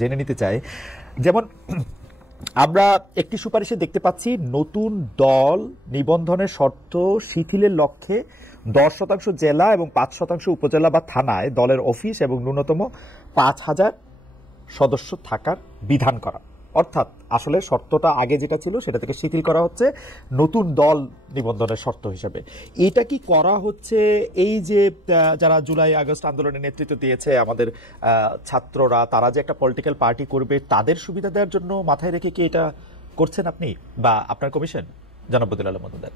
জেনে নিতে চাই, যেমন আমরা একটি সুপারিশে দেখতে পাচ্ছি নতুন দল নিবন্ধনের শর্ত শিথিলের লক্ষ্যে 10% জেলা এবং 5% উপজেলা বা থানায় দলের অফিস এবং ন্যূনতম 5,000 সদস্য থাকার বিধান করা। অর্থাৎ আসলে শর্তটা আগে যেটা ছিল সেটা থেকে শিথিল করা হচ্ছে নতুন দল নিবন্ধনের শর্ত হিসেবে। এটা কি করা হচ্ছে এই যে যারা জুলাই আগস্ট আন্দোলনের নেতৃত্ব দিয়েছে আমাদের ছাত্ররা, তারা যে একটা পলিটিক্যাল পার্টি করবে তাদের সুবিধা দেওয়ার জন্য মাথায় রেখে কি এটা করছেন আপনি বা আপনার কমিশন, জনাব বদিউল আলম মজুমদার?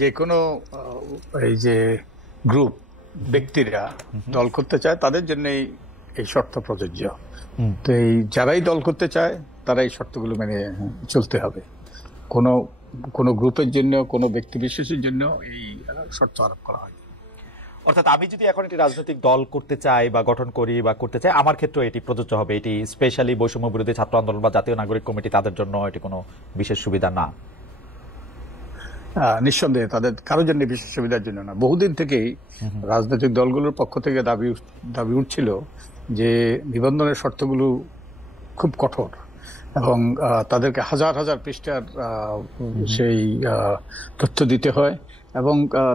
যে কোনো এই যে গ্রুপ ব্যক্তিরা দল করতে চায় তাদের জন্য এই শর্ত প্রযোজ্য। তো এই যারাই দল করতে চায় তারা এই শর্তগুলো মেনে চলতে হবে। কোনো গ্রুপের জন্য, কোনো ব্যক্তি বিশেষের জন্য এই শর্ত আরোপ করা হয়। অর্থাৎ আমি যদি এখন একটি রাজনৈতিক দল করতে চাই বা গঠন করি বা করতে চাই, আমার ক্ষেত্রে এটি প্রযোজ্য হবে? এটি স্পেশালি বৈষম্য বিরোধী ছাত্র আন্দোলন বা জাতীয় নাগরিক কমিটি তাদের জন্য এটি কোনো বিশেষ সুবিধা না? নিঃসন্দেহে তাদের কারোর জন্য বিশেষ সুবিধার জন্য না। বহুদিন থেকেই রাজনৈতিক দলগুলোর পক্ষ থেকে দাবি উঠছিল যে নিবন্ধনের শর্তগুলো খুব কঠোর এবং তাদেরকে হাজার হাজার পৃষ্ঠার সেই তথ্য দিতে হয় এবং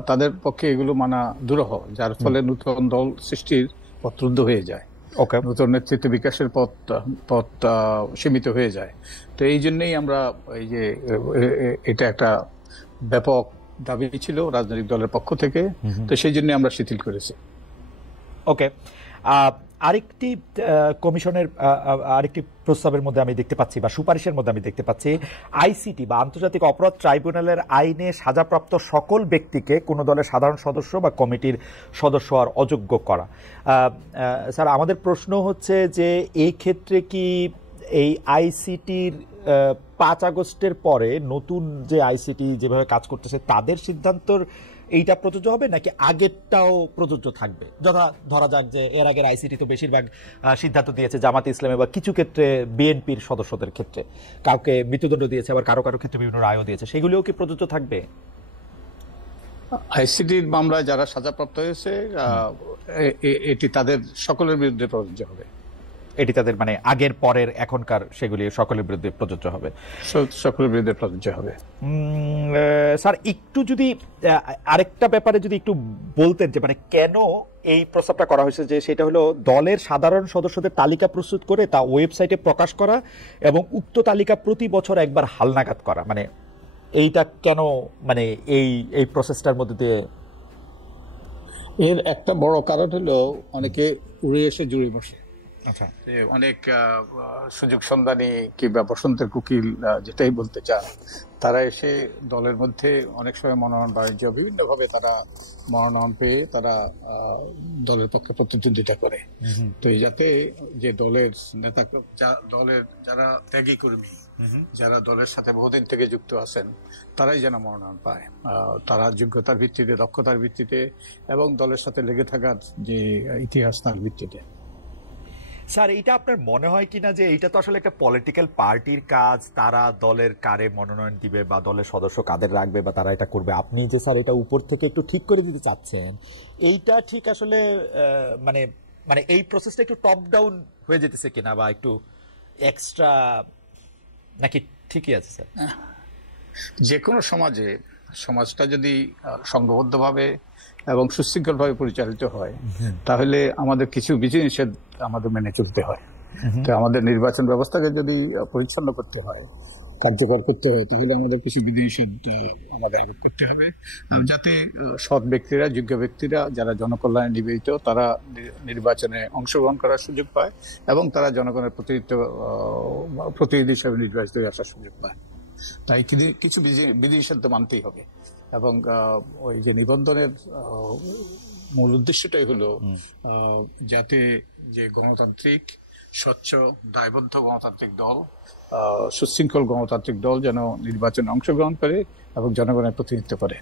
তাদের পক্ষে এগুলো মানা দুরূহ, যার ফলে নতুন দল সৃষ্টির পথ রুদ্ধ হয়ে যায়, নতুন নেতৃত্ব বিকাশের পথ সীমিত হয়ে যায়। তো এই জন্যই আমরা এই যে এটা একটা ব্যাপক দাবি ছিল রাজনৈতিক দলের পক্ষ থেকে, তো সেই জন্য আমরা শিথিল করেছি। ওকে, আরেকটি কমিশনের আরেকটি প্রস্তাবের মধ্যে আমি দেখতে পাচ্ছি বা সুপারিশের মধ্যে আমি দেখতে পাচ্ছি আইসিটি বা আন্তর্জাতিক অপরাধ ট্রাইব্যুনালের আইনে সাজাপ্রাপ্ত সকল ব্যক্তিকে কোনো দলের সাধারণ সদস্য বা কমিটির সদস্য আর অযোগ্য করা। স্যার, আমাদের প্রশ্ন হচ্ছে যে এই ক্ষেত্রে কি এই আইসিটির 5 আগস্টের পরে নতুন যে আইসিটি যেভাবে কাজ করতেছে তাদের সিদ্ধান্তর এইটা প্রযোজ্য হবে নাকি আগেরটাও প্রযোজ্য থাকবে? ধরা যাক যে এর আগের আইসিটি তো বেশিরভাগ সিদ্ধান্ত দিয়েছে জামাতে ইসলামী বা কিছু ক্ষেত্রে বিএনপির সদস্যদের ক্ষেত্রে, কাউকে মৃত্যুদণ্ড দিয়েছে, আবার কারো কারো ক্ষেত্রে বিভিন্ন রায়ও দিয়েছে, সেগুলিও কি প্রযোজ্য থাকবে? আইসিটির মামলায় যারা সাজাপ্রাপ্ত হয়েছে এটি তাদের সকলের বিরুদ্ধে প্রযোজ্য হবে। এটি তাদের মানে আগের পরের এখনকার সেগুলি সকলের বিরুদ্ধে প্রযোজ্য হবে, সকলের বিরুদ্ধে প্রযোজ্য হবে। স্যার, একটু যদি আরেকটা ব্যাপারে যদি একটু বলতেন যে মানে কেন এই প্রস্তাবটা করা হয়েছে, যে সেটা হলো দলের সাধারণ সদস্যদের তালিকা প্রস্তুত করে তা ওয়েবসাইটে প্রকাশ করা এবং উক্ত তালিকা প্রতি বছর একবার হালনাগাদ করা। মানে এইটা কেন, মানে এই প্রসেসটার মধ্যে দিয়ে? এর একটা বড় কারণ হলো অনেকে উড়ে এসে জুড়ে বসে। আচ্ছা, অনেক সুযোগ সন্ধানী কিংবা বসন্তের কুকিল যেটাই বলতে চান, তারা এসে দলের মধ্যে অনেক সময় মনোনয়ন বাণিজ্য বিভিন্ন ভাবে তারা মনোনয়ন পেয়ে তারা দলের পক্ষে প্রতিদ্বন্দ্বিতা করে। তো এই যাতে যে দলের নেতা, দলের যারা ত্যাগী কর্মী, যারা দলের সাথে বহুদিন থেকে যুক্ত আছেন, তারাই যেন মনোনয়ন পায়, তারা যোগ্যতার ভিত্তিতে, দক্ষতার ভিত্তিতে এবং দলের সাথে লেগে থাকার যে ইতিহাস তার ভিত্তিতে। স্যার, এটা আপনার মনে হয় কিনা যে এইটা তো আসলে একটা পলিটিক্যাল পার্টির কাজ, তারা দলের কারে মনোনয়ন দিবে বা দলের সদস্য কাদের রাখবে বা তারা এটা করবে, আপনি যে স্যার এটা উপর থেকে একটু ঠিক করে দিতে চাচ্ছেন, এইটা ঠিক আসলে মানে মানে এই প্রসেসটা একটু টপ ডাউন হয়ে যেতেছে কিনা বা একটু এক্সট্রা, নাকি ঠিকই আছে স্যার? যে কোনো সমাজটা যদি সংঘবদ্ধভাবে এবং সুশৃঙ্খলভাবে পরিচালিত হয় তাহলে আমাদের কিছু বিধিনিষেধ আমাদের মেনে চলতে হয়। তো আমাদের নির্বাচন ব্যবস্থাকে যদি পরিচ্ছন্ন করতে হয়, কার্যকর করতে হয়, তাহলে আমাদের কিছু বিধিনিষেধ আমাদের আরোপ করতে হবে, যাতে সৎ ব্যক্তিরা, যোগ্য ব্যক্তিরা যারা জনকল্যাণে নিবেদিত তারা নির্বাচনে অংশগ্রহণ করার সুযোগ পায় এবং তারা জনগণের প্রতিনিধি হিসেবে নির্বাচিত হয়ে আসার সুযোগ পায়। তাই কিছু বিধিনিষেধ তো মানতেই হবে। এবং ওই যে নিবন্ধনের মূল উদ্দেশ্যটাই হলো যাতে যে গণতান্ত্রিক, স্বচ্ছ, দায়বদ্ধ গণতান্ত্রিক দল, সুশৃঙ্খল গণতান্ত্রিক দল যেন নির্বাচনে অংশগ্রহণ করে এবং জনগণের প্রতিনিধিত্ব করে।